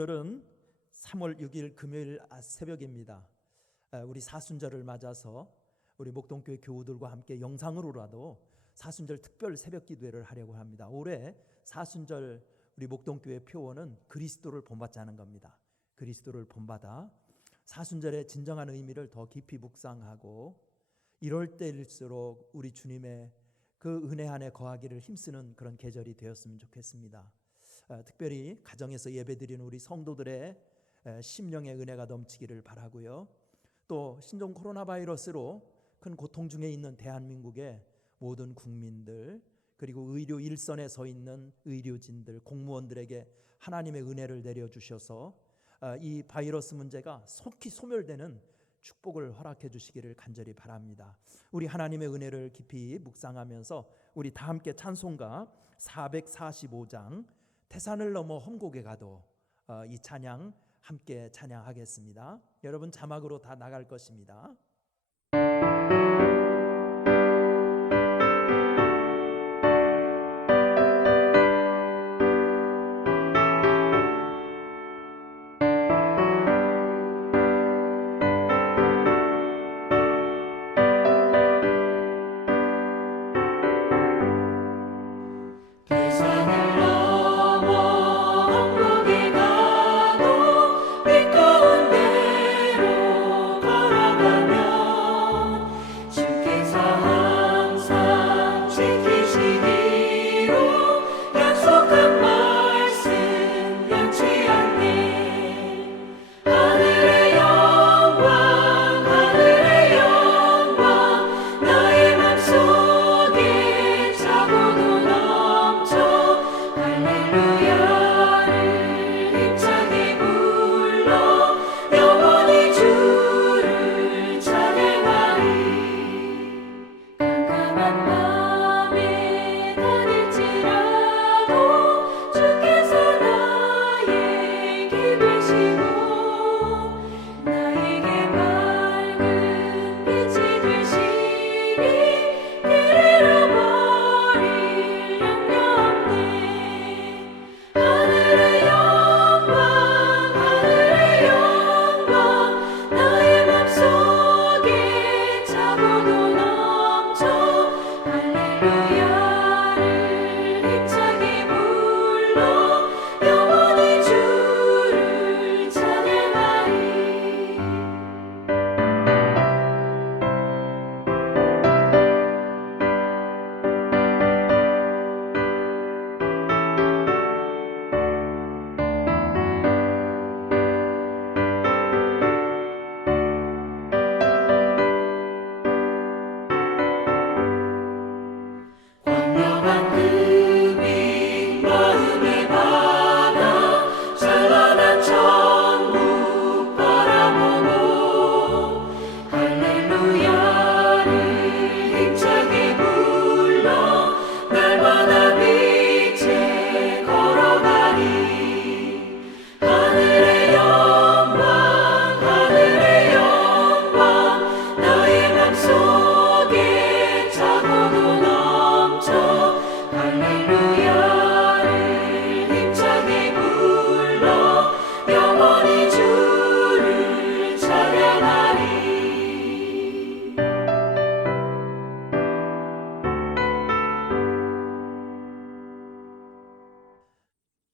오늘은 3월 6일 금요일 새벽입니다. 우리 사순절을 맞아서 우리 목동교회 교우들과 함께 영상으로라도 사순절 특별 새벽 기도회를 하려고 합니다. 올해 사순절 우리 목동교회 표어는 그리스도를 본받자는 겁니다. 그리스도를 본받아 사순절의 진정한 의미를 더 깊이 묵상하고 이럴 때일수록 우리 주님의 그 은혜 안에 거하기를 힘쓰는 그런 계절이 되었으면 좋겠습니다. 특별히 가정에서 예배드리는 우리 성도들의 심령의 은혜가 넘치기를 바라고요. 또 신종 코로나 바이러스로 큰 고통 중에 있는 대한민국의 모든 국민들, 그리고 의료 일선에 서 있는 의료진들, 공무원들에게 하나님의 은혜를 내려주셔서 이 바이러스 문제가 속히 소멸되는 축복을 허락해 주시기를 간절히 바랍니다. 우리 하나님의 은혜를 깊이 묵상하면서 우리 다 함께 찬송가 445장 태산을 넘어 험곡에 가도 이 찬양 함께 찬양하겠습니다. 여러분 자막으로 다 나갈 것입니다.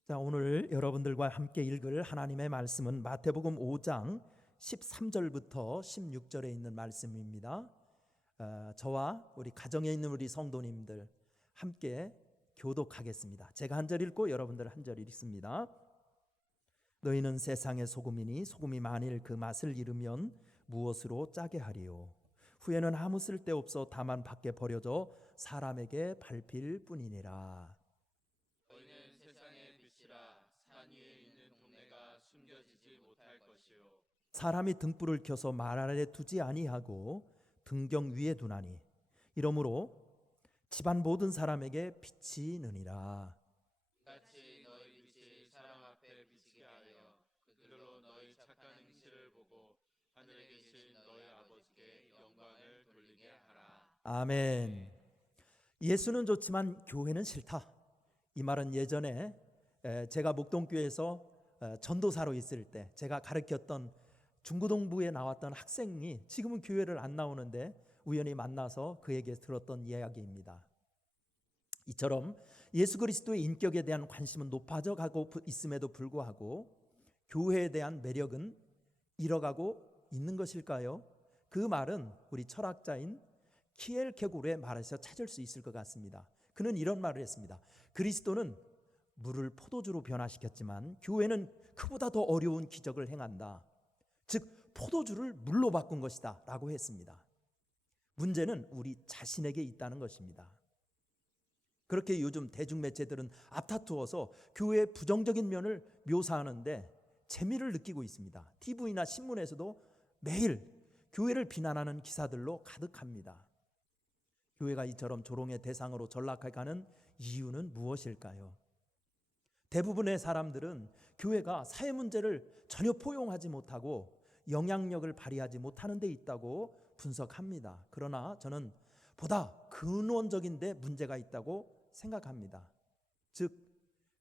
자, 오늘 여러분들과 함께 읽을 하나님의 말씀은 마태복음 5장 13절부터 16절에 있는 말씀입니다. 저와 우리 가정에 있는 우리 성도님들 함께 교독하겠습니다. 제가 한 절 읽고 여러분들 한 절 읽습니다. 너희는 세상의 소금이니 소금이 만일 그 맛을 잃으면 무엇으로 짜게 하리요? 후에는 아무 쓸데없어 다만 밖에 버려져 사람에게 밟힐 뿐이니라. 사람이 등불을 켜서 말 아래 두지 아니하고 등경 위에 두나니 이러므로 집안 모든 사람에게 빛이 느니라. 같이 너희 빛이 사람 앞에 비치게 하여 그들로 너희 착한 행실을 보고 하늘에 계신 너희 아버지께 영광을 돌리게 하라. 아멘. 예수는 좋지만 교회는 싫다. 이 말은 예전에 제가 목동교회에서 전도사로 있을 때 제가 가르쳤던 중고등부에 나왔던 학생이 지금은 교회를 안 나오는데 우연히 만나서 그에게 들었던 이야기입니다. 이처럼 예수 그리스도의 인격에 대한 관심은 높아져 가고 있음에도 불구하고 교회에 대한 매력은 잃어가고 있는 것일까요? 그 말은 우리 철학자인 키엘케고르의 말에서 찾을 수 있을 것 같습니다. 그는 이런 말을 했습니다. 그리스도는 물을 포도주로 변화시켰지만 교회는 그보다 더 어려운 기적을 행한다. 즉 포도주를 물로 바꾼 것이다 라고 했습니다. 문제는 우리 자신에게 있다는 것입니다. 그렇게 요즘 대중매체들은 앞다투어서 교회의 부정적인 면을 묘사하는데 재미를 느끼고 있습니다. TV나 신문에서도 매일 교회를 비난하는 기사들로 가득합니다. 교회가 이처럼 조롱의 대상으로 전락해가는 이유는 무엇일까요? 대부분의 사람들은 교회가 사회 문제를 전혀 포용하지 못하고 영향력을 발휘하지 못하는 데 있다고 분석합니다. 그러나 저는 보다 근원적인 데 문제가 있다고 생각합니다. 즉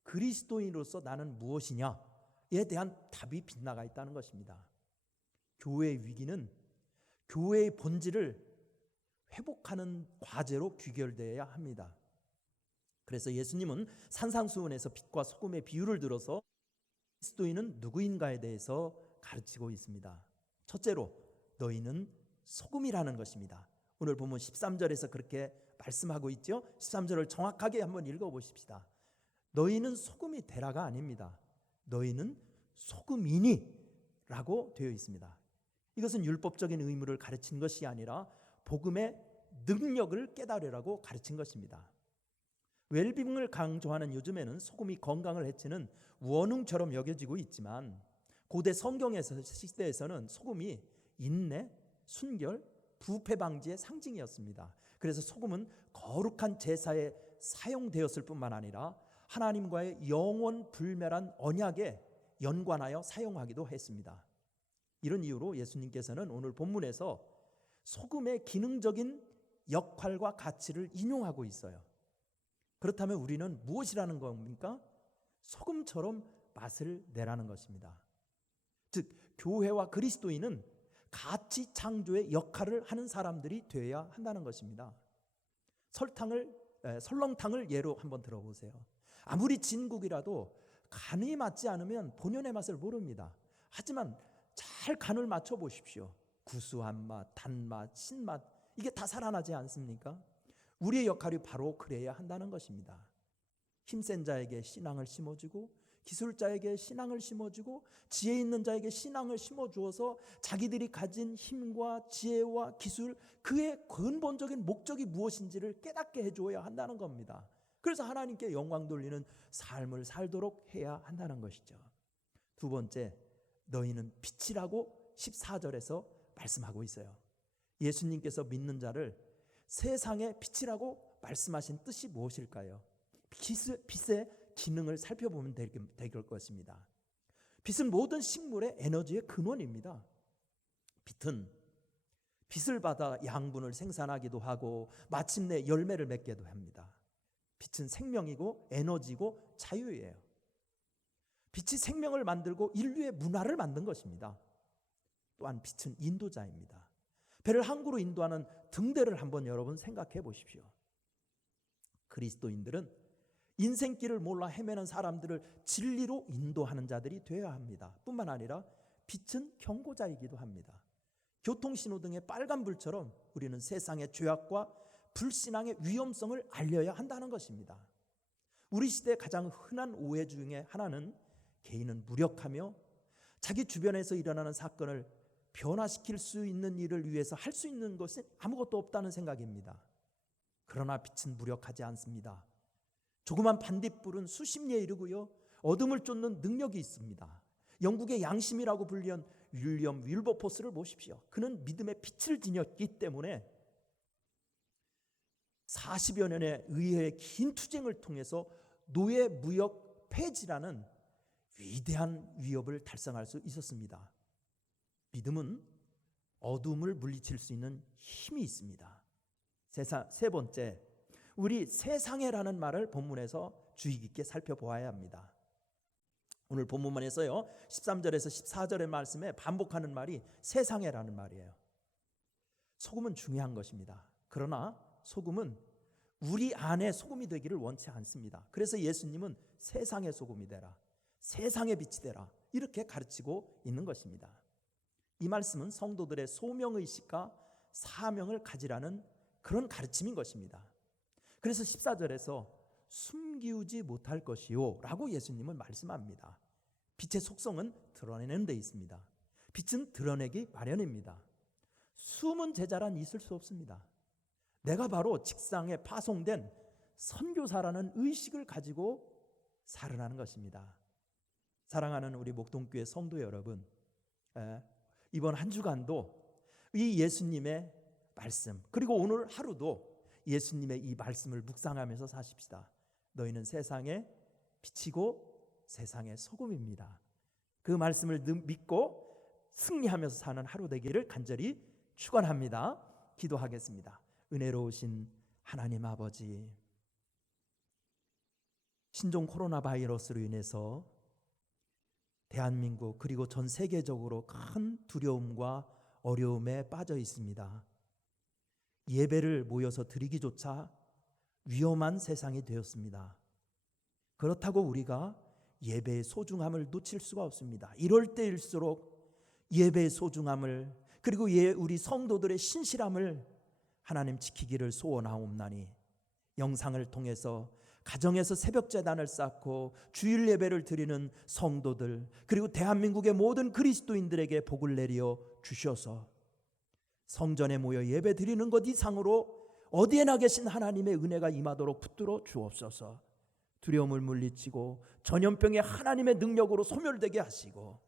그리스도인으로서 나는 무엇이냐에 대한 답이 빗나가 있다는 것입니다. 교회의 위기는 교회의 본질을 회복하는 과제로 귀결되어야 합니다. 그래서 예수님은 산상수훈에서 빛과 소금의 비유를 들어서 그리스도인은 누구인가에 대해서 가르치고 있습니다. 첫째로 너희는 소금이라는 것입니다. 오늘 보면 13절에서 그렇게 말씀하고 있죠. 13절을 정확하게 한번 읽어보십시다. 너희는 소금이 되라가 아닙니다. 너희는 소금이니 라고 되어 있습니다. 이것은 율법적인 의무를 가르친 것이 아니라 복음의 능력을 깨달으라고 가르친 것입니다. 웰빙을 강조하는 요즘에는 소금이 건강을 해치는 원흉처럼 여겨지고 있지만 고대 성경에서 시대에서는 소금이 인내, 순결, 부패 방지의 상징이었습니다. 그래서 소금은 거룩한 제사에 사용되었을 뿐만 아니라 하나님과의 영원 불멸한 언약에 연관하여 사용하기도 했습니다. 이런 이유로 예수님께서는 오늘 본문에서 소금의 기능적인 역할과 가치를 인용하고 있어요. 그렇다면 우리는 무엇이라는 겁니까? 소금처럼 맛을 내라는 것입니다. 즉 교회와 그리스도인은 가치 창조의 역할을 하는 사람들이 되어야 한다는 것입니다. 설렁탕을 예로 한번 들어보세요. 아무리 진국이라도 간이 맞지 않으면 본연의 맛을 모릅니다. 하지만 잘 간을 맞춰 보십시오. 구수한 맛, 단맛, 신맛 이게 다 살아나지 않습니까? 우리의 역할이 바로 그래야 한다는 것입니다. 힘센 자에게 신앙을 심어주고 기술자에게 신앙을 심어주고 지혜 있는 자에게 신앙을 심어주어서 자기들이 가진 힘과 지혜와 기술 그의 근본적인 목적이 무엇인지를 깨닫게 해줘야 한다는 겁니다. 그래서 하나님께 영광 돌리는 삶을 살도록 해야 한다는 것이죠. 두 번째, 너희는 빛이라고 14절에서 말씀하고 있어요. 예수님께서 믿는 자를 세상의 빛이라고 말씀하신 뜻이 무엇일까요? 빛의 기능을 살펴보면 될 것입니다. 빛은 모든 식물의 에너지의 근원입니다. 빛을 받아 양분을 생산하기도 하고 마침내 열매를 맺기도 합니다. 빛은 생명이고 에너지고 자유예요. 빛이 생명을 만들고 인류의 문화를 만든 것입니다. 또한 빛은 인도자입니다. 배를 항구로 인도하는 등대를 한번 여러분 생각해 보십시오. 그리스도인들은 인생길을 몰라 헤매는 사람들을 진리로 인도하는 자들이 되어야 합니다. 뿐만 아니라 빛은 경고자이기도 합니다. 교통신호등의 빨간불처럼 우리는 세상의 죄악과 불신앙의 위험성을 알려야 한다는 것입니다. 우리 시대의 가장 흔한 오해 중에 하나는 개인은 무력하며 자기 주변에서 일어나는 사건을 변화시킬 수 있는 일을 위해서 할 수 있는 것은 아무것도 없다는 생각입니다. 그러나 빛은 무력하지 않습니다. 조그만 반딧불은 수십 리에 이르고요. 어둠을 쫓는 능력이 있습니다. 영국의 양심이라고 불리는 윌리엄 윌버포스를 보십시오. 그는 믿음의 빛을 지녔기 때문에 40여 년의 의회의 긴 투쟁을 통해서 노예 무역 폐지라는 위대한 위협을 달성할 수 있었습니다. 믿음은 어둠을 물리칠 수 있는 힘이 있습니다. 세 번째, 우리 세상에라는 말을 본문에서 주의 깊게 살펴보아야 합니다. 오늘 본문만에서요 13절에서 14절의 말씀에 반복하는 말이 세상에라는 말이에요. 소금은 중요한 것입니다. 그러나 소금은 우리 안에 소금이 되기를 원치 않습니다. 그래서 예수님은 세상의 소금이 되라, 세상의 빛이 되라 이렇게 가르치고 있는 것입니다. 이 말씀은 성도들의 소명의식과 사명을 가지라는 그런 가르침인 것입니다. 그래서 14절에서 숨기우지 못할 것이요 라고 예수님은 말씀합니다. 빛의 속성은 드러내는 데 있습니다. 빛은 드러내기 마련입니다. 숨은 제자란 있을 수 없습니다. 내가 바로 직상에 파송된 선교사라는 의식을 가지고 살아나는 것입니다. 사랑하는 우리 목동교회 성도 여러분, 이번 한 주간도 이 예수님의 말씀 그리고 오늘 하루도 예수님의 이 말씀을 묵상하면서 사십시다. 너희는 세상의 빛이고 세상의 소금입니다. 그 말씀을 믿고 승리하면서 사는 하루 되기를 간절히 축원합니다. 기도하겠습니다. 은혜로우신 하나님 아버지, 신종 코로나 바이러스로 인해서 대한민국 그리고 전 세계적으로 큰 두려움과 어려움에 빠져 있습니다. 예배를 모여서 드리기조차 위험한 세상이 되었습니다. 그렇다고 우리가 예배의 소중함을 놓칠 수가 없습니다. 이럴 때일수록 예배의 소중함을 그리고 우리 성도들의 신실함을 하나님 지키기를 소원하옵나니 영상을 통해서 가정에서 새벽제단을 쌓고 주일 예배를 드리는 성도들 그리고 대한민국의 모든 그리스도인들에게 복을 내려 주셔서 성전에 모여 예배 드리는 것 이상으로 어디에나 계신 하나님의 은혜가 임하도록 붙들어 주옵소서. 두려움을 물리치고 전염병의 하나님의 능력으로 소멸되게 하시고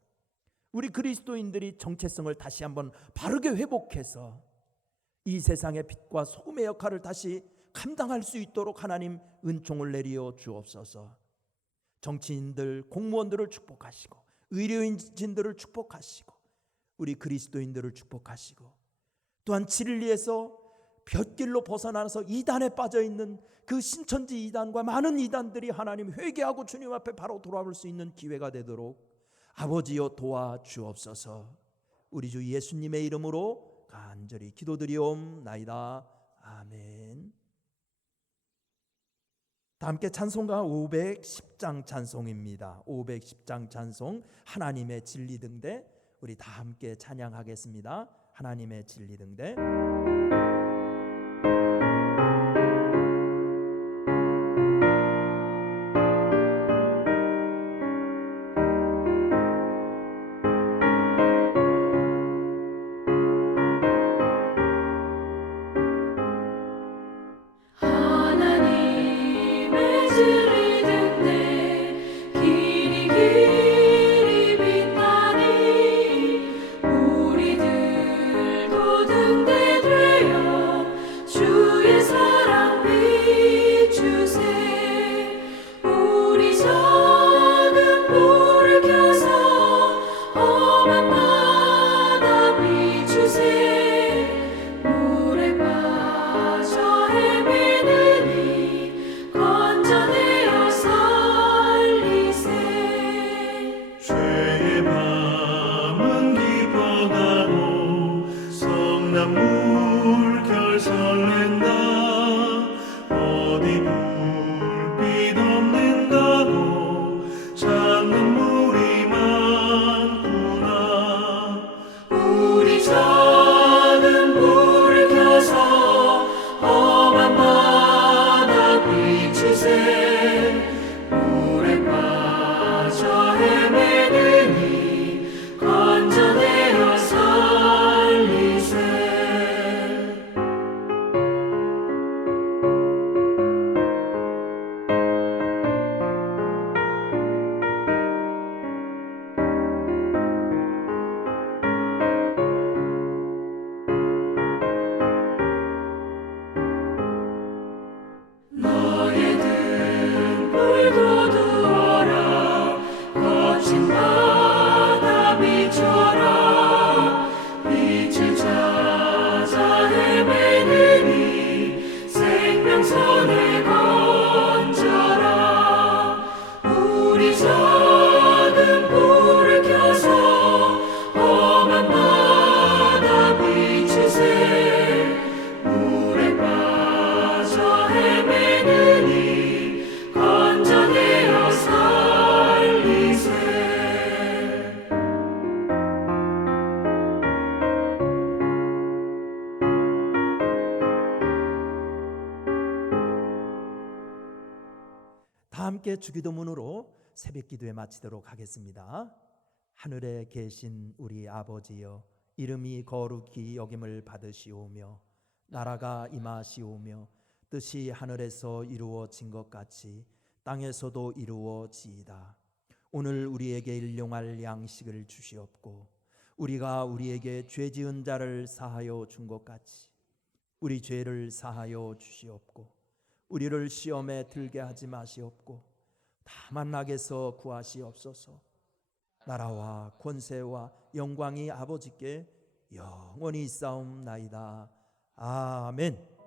우리 그리스도인들이 정체성을 다시 한번 바르게 회복해서 이 세상의 빛과 소금의 역할을 다시 감당할 수 있도록 하나님 은총을 내리어 주옵소서. 정치인들, 공무원들을 축복하시고 의료인들을 축복하시고 우리 그리스도인들을 축복하시고 또한 진리에서 볏길로 벗어나서 이단에 빠져있는 그 신천지 이단과 많은 이단들이 하나님 회개하고 주님 앞에 바로 돌아올 수 있는 기회가 되도록 아버지여 도와주옵소서. 우리 주 예수님의 이름으로 간절히 기도드리옵나이다. 아멘. 다 함께 찬송가 510장 찬송입니다. 510장 찬송 하나님의 진리 등대 우리 다 함께 찬양하겠습니다. 하나님의 진리 등대. 우리 저 함께 주기도문으로 새벽기도에 마치도록 하겠습니다. 하늘에 계신 우리 아버지여, 이름이 거룩히 여김을 받으시오며 나라가 임하시오며 뜻이 하늘에서 이루어진 것 같이 땅에서도 이루어지이다. 오늘 우리에게 일용할 양식을 주시옵고 우리가 우리에게 죄 지은 자를 사하여 준 것 같이 우리 죄를 사하여 주시옵고 우리를 시험에 들게 하지 마시옵고 다만 악에서 구하시옵소서. 나라와 권세와 영광이 아버지께 영원히 있사옵나이다. 아멘.